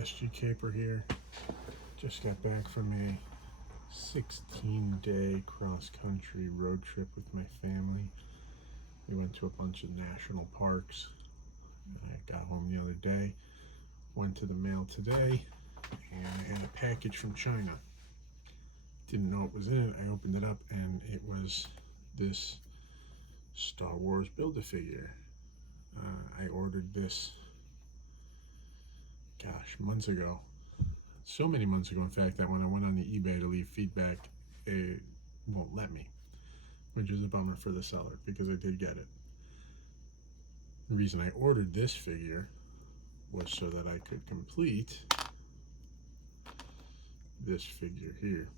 SG Caper here. Just got back from a 16-day cross-country road trip with my family. We went to a bunch of national parks. I got home the other day, went to the mail today, and I had a package from China. Didn't know what was in it. I opened it up and it was this Star Wars Build-A-Figure. I ordered this, gosh, months ago. So many months ago, in fact, that when I went on the eBay to leave feedback, it won't let me, which is a bummer for the seller because I did get it. The reason I ordered this figure was so that I could complete this figure here.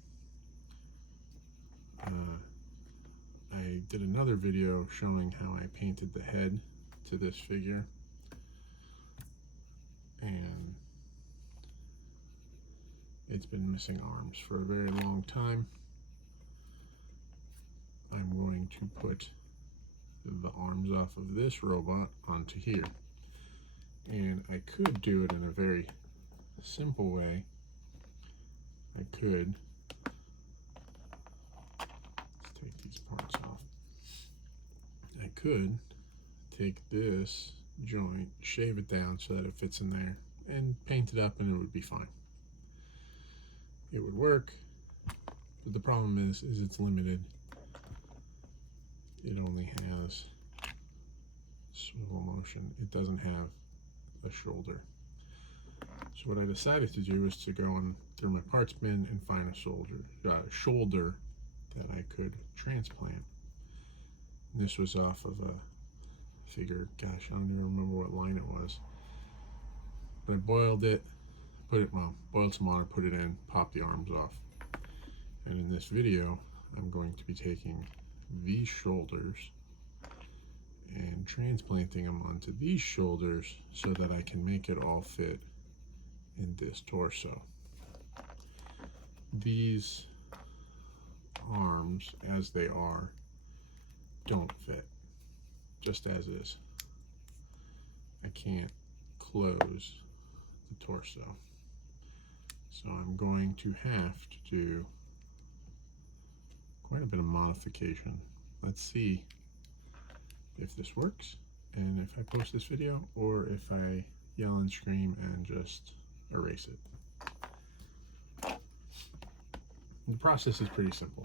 I did another video showing how I painted the head to this figure, and it's been missing arms for a very long time. I'm going to put the arms off of this robot onto here, and I could do it in a very simple way. I could take these parts off. I could take this joint, shave it down so that it fits in there, and paint it up, and it would be fine. It would work, but the problem is it's limited. It only has swivel motion. It doesn't have a shoulder. So what I decided to do is to go on through my parts bin and find a shoulder that I could transplant. And this was off of a figure, gosh, I don't even remember what line it was. But I boiled it, boiled some water, put it in, popped the arms off. And in this video, I'm going to be taking these shoulders and transplanting them onto these shoulders so that I can make it all fit in this torso. These arms, as they are, don't fit, just as is. I can't close the torso. So I'm going to have to do quite a bit of modification. Let's see if this works, and if I post this video, or if I yell and scream and just erase it. The process is pretty simple.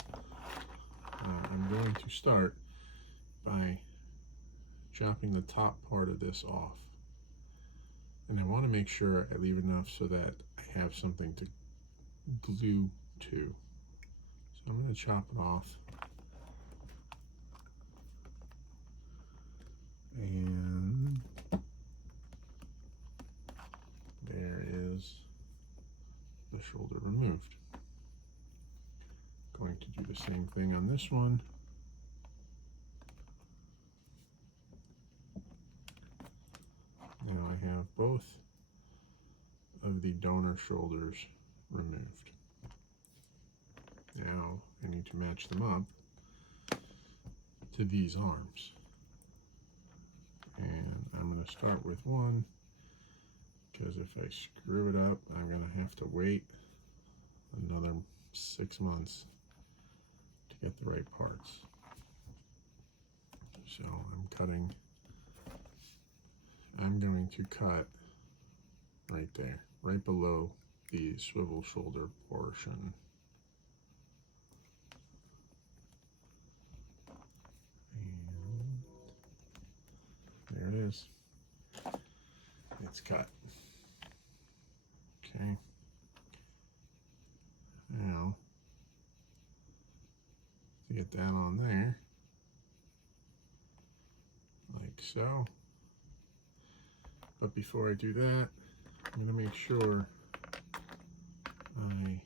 I'm going to start by chopping the top part of this off. And I want to make sure I leave enough so that I have something to glue to. So I'm going to chop it off. And there is the shoulder removed. Going to do the same thing on this one. Now I have both of the donor shoulders removed. Now I need to match them up to these arms. And I'm going to start with one, because if I screw it up, I'm going to have to wait another 6 months to get the right parts. So I'm going to cut right there, right below the swivel shoulder portion. And there it is. It's cut. Okay. Now, to get that on there, like so. But before I do that, I'm going to make sure I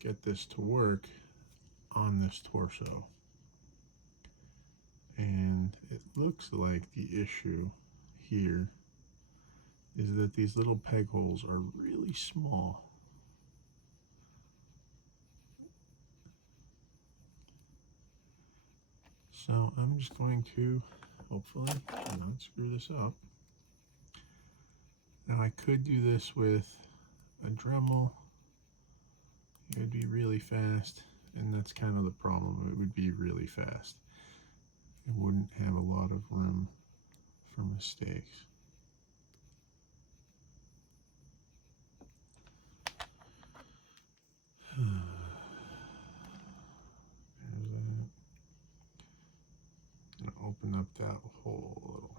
get this to work on this torso. And it looks like the issue here is that these little peg holes are really small. So I'm just going to hopefully not screw this up. Now I could do this with a Dremel, it would be really fast, and that's kind of the problem. It would be really fast. It wouldn't have a lot of room for mistakes. There's that. I'm gonna open up that hole a little.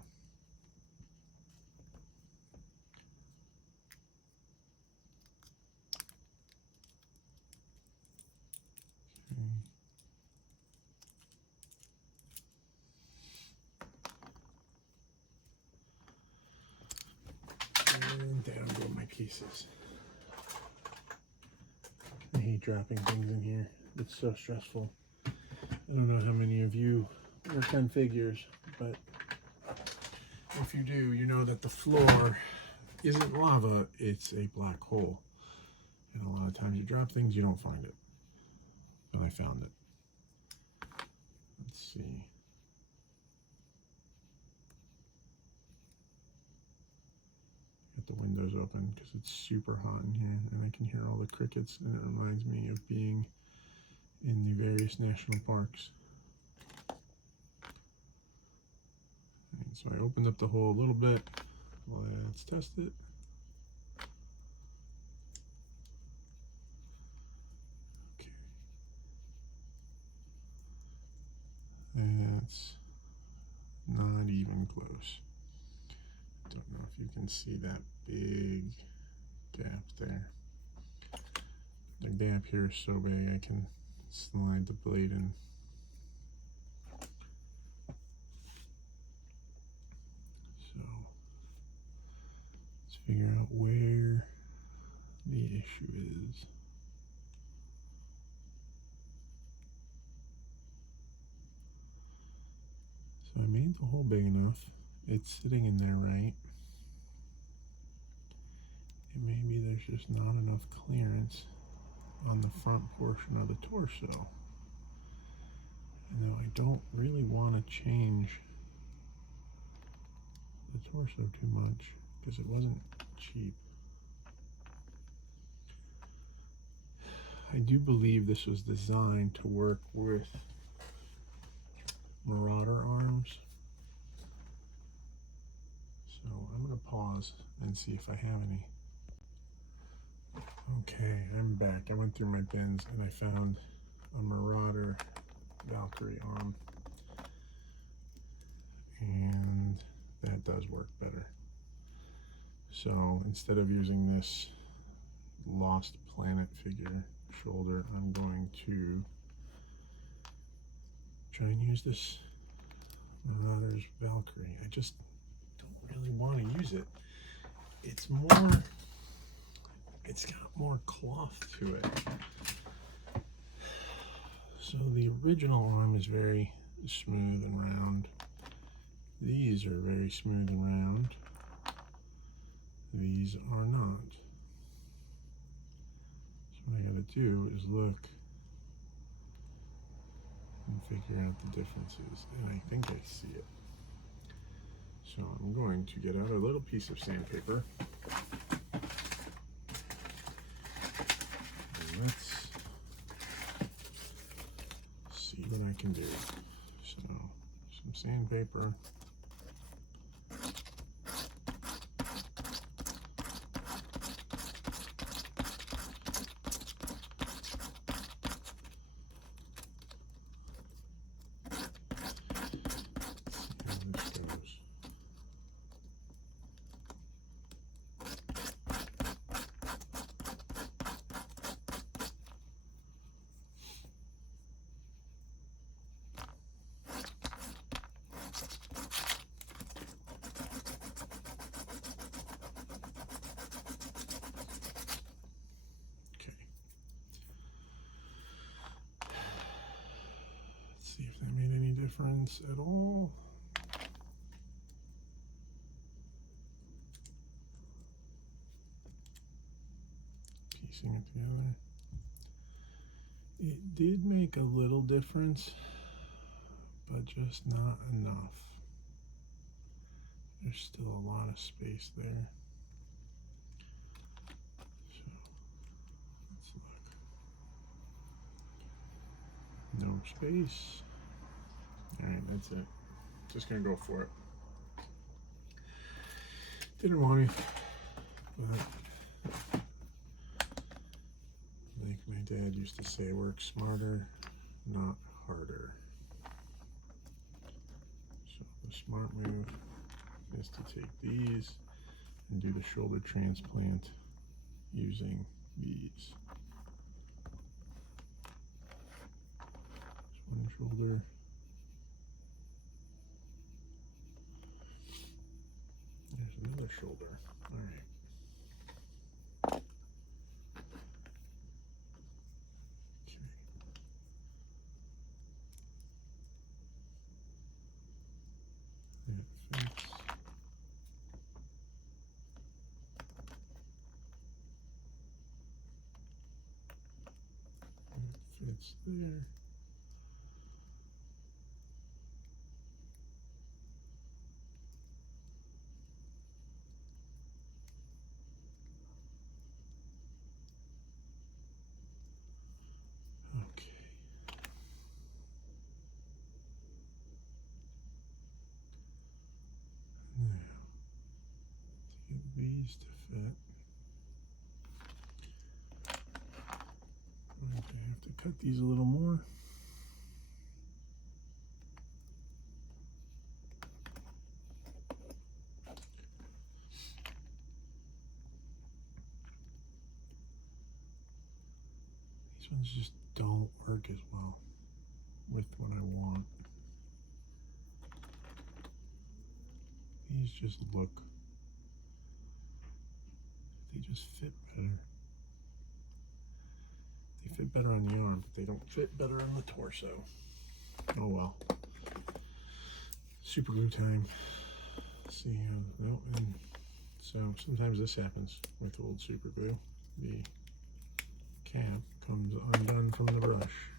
And down go my pieces. I hate dropping things in here. It's so stressful. I don't know how many of you work on figures, but if you do, you know that the floor isn't lava, it's a black hole. And a lot of times you drop things, you don't find it. But I found it. Let's see. Get the windows open because it's super hot in here and I can hear all the crickets, and it reminds me of being in the various national parks. And so I opened up the hole a little bit. Let's test it. Okay. That's not even close. Don't know if you can see that big gap there. The gap here is so big I can slide the blade in. So let's figure out where the issue is. So I made the hole big enough. It's sitting in there right. And maybe there's just not enough clearance on the front portion of the torso. And though I don't really want to change the torso too much because it wasn't cheap. I do believe this was designed to work with Marauder arms. So I'm going to pause and see if I have any. Okay, I'm back. I went through my bins and I found a Marauder Valkyrie arm. And that does work better. So instead of using this Lost Planet figure shoulder, I'm going to try and use this Marauder's Valkyrie. I just don't really want to use it. It's got more cloth to it. So the original arm is very smooth and round. These are very smooth and round. These are not. So what I gotta do is look and figure out the differences, and I think I see it. So I'm going to get out a little piece of sandpaper. And let's see what I can do. So some sandpaper. See if that made any difference at all. Piecing it together. It did make a little difference, but just not enough. There's still a lot of space there. So Arm space. Alright, that's it. Just gonna go for it. Didn't want to, but like my dad used to say, work smarter, not harder. So the smart move is to take these and do the shoulder transplant using these. Just one shoulder. There's another shoulder. All right. Okay. That fits. That fits there. Okay. Now, to get these to fit, I'm going to have to cut these a little more. These ones just don't work as well with what I want. These just look, they just fit better. They fit better on the arm, but they don't fit better on the torso. Oh well. Super glue time. Let's see how, no, and so sometimes this happens with old super glue. The cap comes undone from the brush.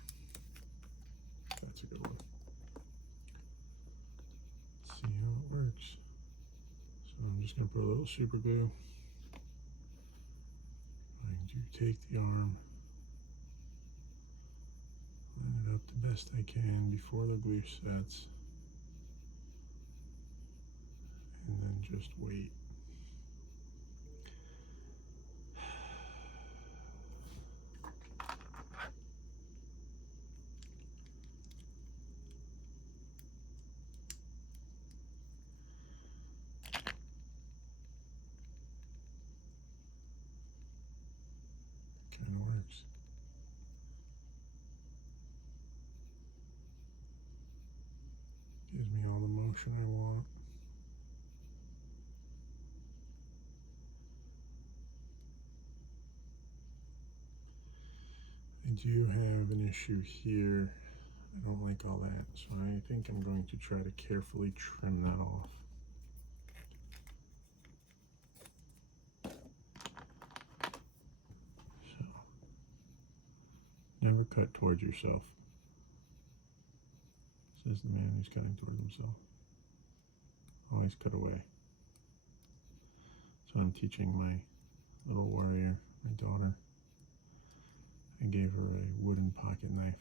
That's a good one. Let's see how it works. So I'm just going to put a little super glue. I do take the arm, line it up the best I can before the glue sets, and then just wait. Kind of works. Gives me all the motion I want. I do have an issue here. I don't like all that, so I think I'm going to try to carefully trim that off. So, never cut towards yourself, says the man who's cutting towards himself. Always cut away. So I'm teaching my little warrior, my daughter. I gave her a wooden pocket knife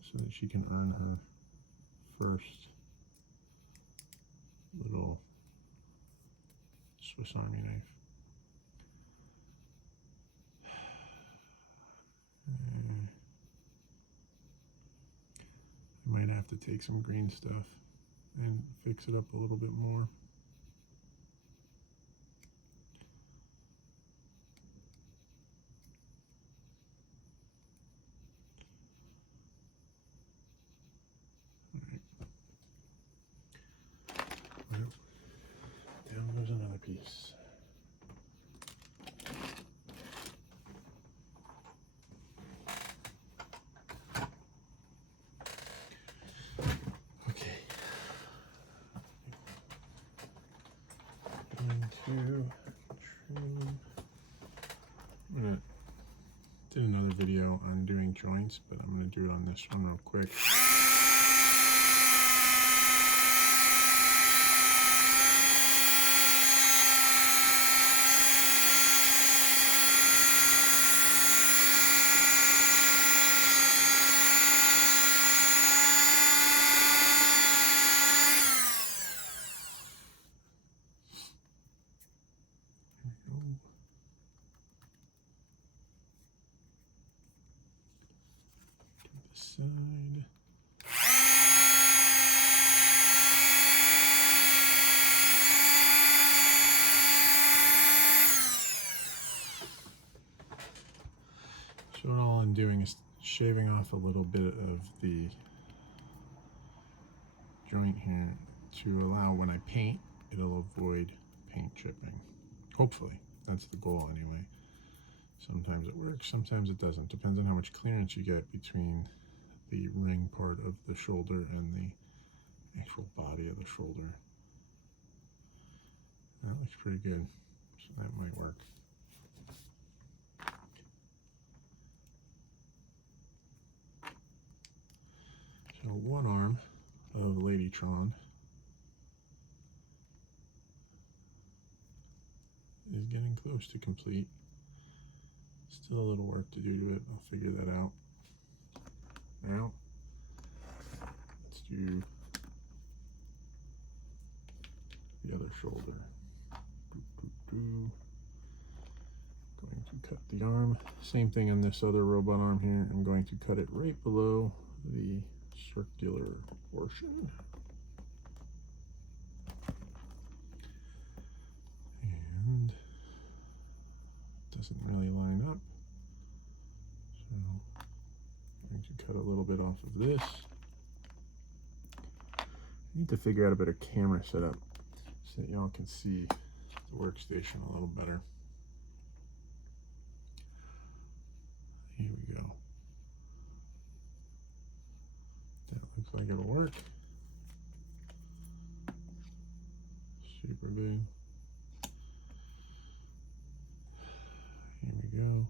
so that she can earn her first little Swiss Army knife. I might have to take some green stuff and fix it up a little bit more. Well, down goes another piece. Okay. Going to trim. I'm gonna did another video on doing joints, but I'm gonna do it on this one real quick. To the side. So all I'm doing is shaving off a little bit of the joint here to allow when I paint, it'll avoid paint chipping. Hopefully, that's the goal anyway. Sometimes it works, sometimes it doesn't. Depends on how much clearance you get between the ring part of the shoulder and the actual body of the shoulder. That looks pretty good, so that might work. So one arm of Ladytron is getting close to complete. Still a little work to do to it. I'll figure that out. Now, let's do the other shoulder. Going to cut the arm. Same thing on this other robot arm here. I'm going to cut it right below the circular portion. And it doesn't really line up. So I'm going to cut a little bit off of this. I need to figure out a better camera setup so that y'all can see the workstation a little better. Here we go. That looks like it'll work. Super good. Here we go.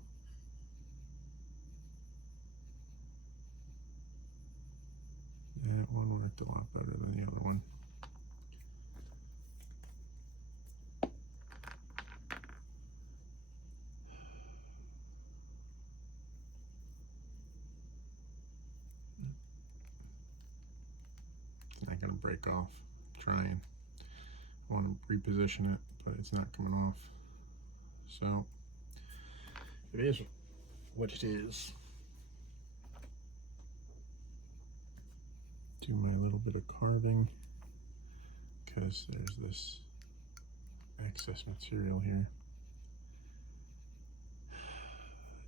That one worked a lot better than the other one. It's not going to break off. I'm trying. I want to reposition it, but it's not coming off. So it is what it is. Do my little bit of carving because there's this excess material here.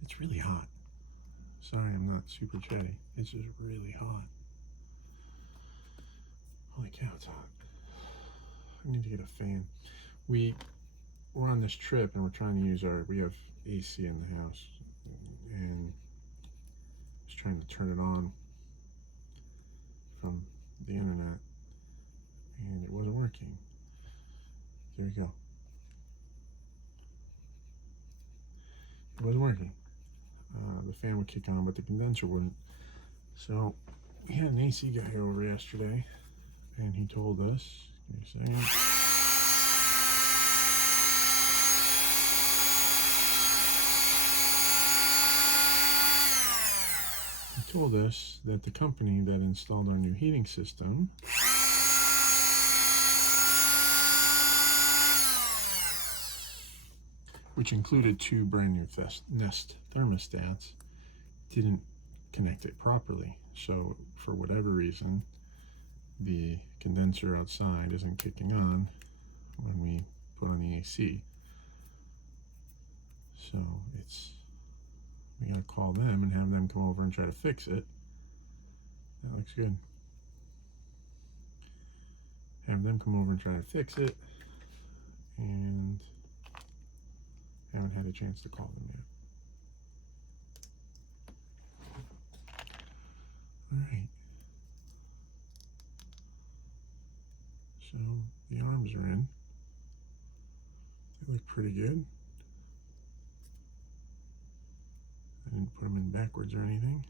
It's really hot. Sorry, I'm not super chatty. It's just really hot. Holy cow, it's hot. I need to get a fan. We're on this trip and we're trying to use we have AC in the house, and I was trying to turn it on from the internet and it wasn't working. There we go. It wasn't working. The fan would kick on, but the condenser wouldn't. So we had an AC guy over yesterday, and he told us, give me a second. He told us that the company that installed our new heating system which included 2 brand new Nest thermostats, didn't connect it properly. So for whatever reason, the condenser outside isn't kicking on when we put on the AC. So we gotta call them and have them come over and try to fix it. That looks good. Have them come over and try to fix it, and haven't had a chance to call them yet. All right. So the arms are in. They look pretty good. I didn't put them in backwards or anything.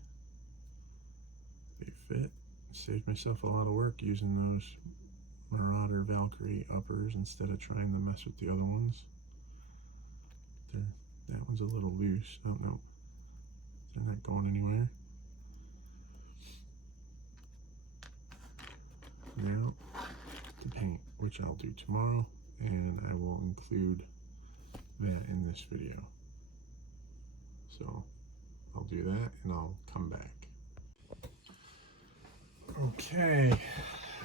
They fit. Saved myself a lot of work using those Marauder Valkyrie uppers instead of trying to mess with the other ones. That one's a little loose. Oh no, they're not going anywhere. Now to paint, which I'll do tomorrow, and I will include that in this video. So I'll do that and I'll come back. Okay,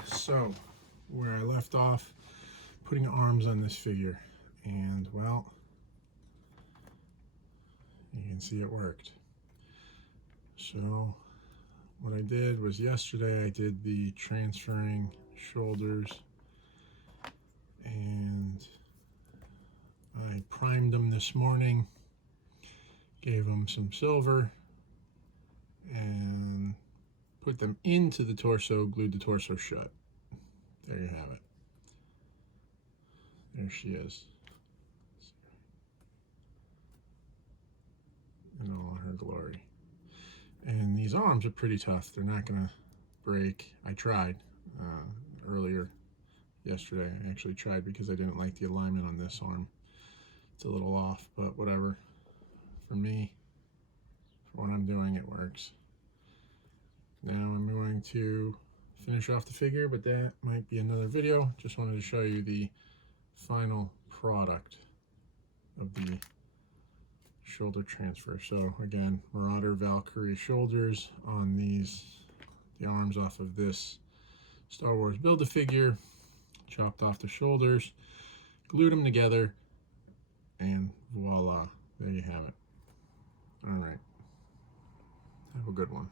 so where I left off, putting arms on this figure, and well, you can see it worked. So what I did was yesterday I did the transferring shoulders, and I primed them this morning, gave them some silver, and put them into the torso, glued the torso shut. There you have it. There she is. In all her glory. And these arms are pretty tough. They're not gonna break. I tried earlier yesterday. I actually tried because I didn't like the alignment on this arm. It's a little off, but whatever. For me, for what I'm doing, it works. Now I'm going to finish off the figure, but that might be another video. Just wanted to show you the final product of the shoulder transfer. So again, Marauder Valkyrie shoulders on these, the arms off of this Star Wars Build-A-Figure, chopped off the shoulders, glued them together, and voila, there you have it. All right, have a good one.